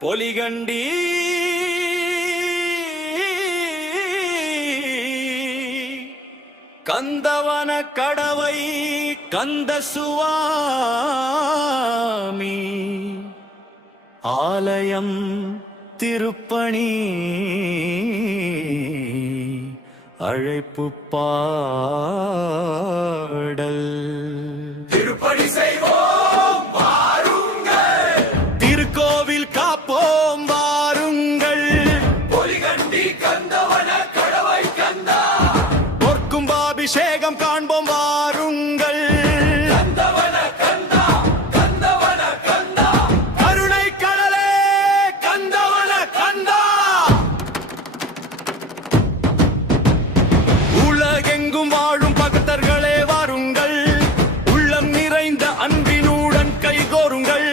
பொலிகண்டி கந்தவன கடவை கந்த சுவாமி ஆலயம் திருப்பணி அழைப்பு பாடல் திருப்பணி செய்வோம் வாருங்கள், திருக்கோவில் காப்போம் வாருங்கள், பொலிகண்டி கந்தவன கடவை கந்தா பொற்கும்பாபிஷேகம் காண்போம் வாருங்கள், கந்தவன கந்தா கந்தவன கந்தா கருணை கடலே கந்தவன கந்தா. உலகெங்கும் வாழும் பக்தர்களே வாருங்கள், உள்ளம் நிறைந்த அன்பினுடன் கைகோருங்கள்,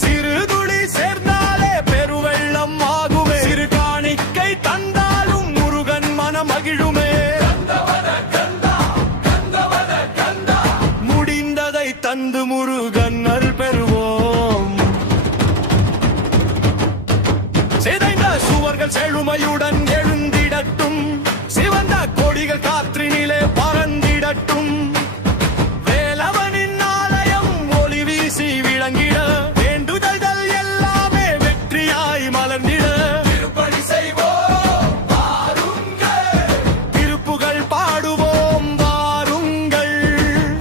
சிறு துளி சேர்ந்தாலே பெருவெள்ளம் ஆகுமே, சிறு காணிக்கை தந்தாலும் முருகன் மனம் மகிழுமே, கந்தவன கந்தா கந்தவன கந்தா முடிந்ததை தந்து முருகன் அருள் பெறுவோம். சிதைந்த சுவர்கள் செழுமையுடன் எழுந்திடட்டும், சிவந்த கொடிகள் காற்றினிலே பறந்திடட்டும், வேலவனின் ஆலயம் ஒளி வீசி விளங்கிட, வேண்டுதல்கள் எல்லாமே வெற்றியாய் மலர்ந்திட, திருப்பணி செய்வோம் வாருங்கள், திருப்புகள் பாடுவோம் வாருங்கள்,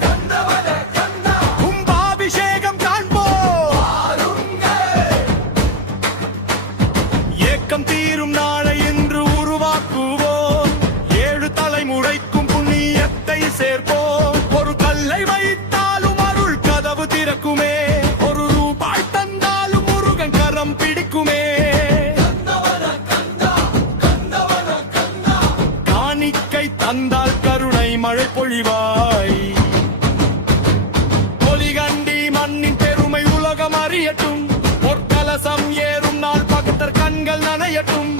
கந்தவன கந்தா கும்பாபிஷேகம் காண்போம், வாருங்கள், ஏக்கம் தீரும் நாளை இன்று உருவாக்குவோம், 7 தலைமுறைக்கும் புண்ணியத்தை சேர்ப்போம், ஒரு கல்லை வைத்தாலும் அருள் கதவு திறக்குமே, ஒரு ரூபாய் தந்தாலும் முருகன் கரம் பிடிக்குமே, கந்தவன கந்தா கந்தவன கந்தா காணிக்கை தந்தால் கருணை மழை பொழிவாய், பொலிகண்டி மண்ணின் பெருமை உலகம் அறியட்டும், பொற்கலசம் ஏறும் நாள் பக்தர் கண்கள் நனையட்டும்,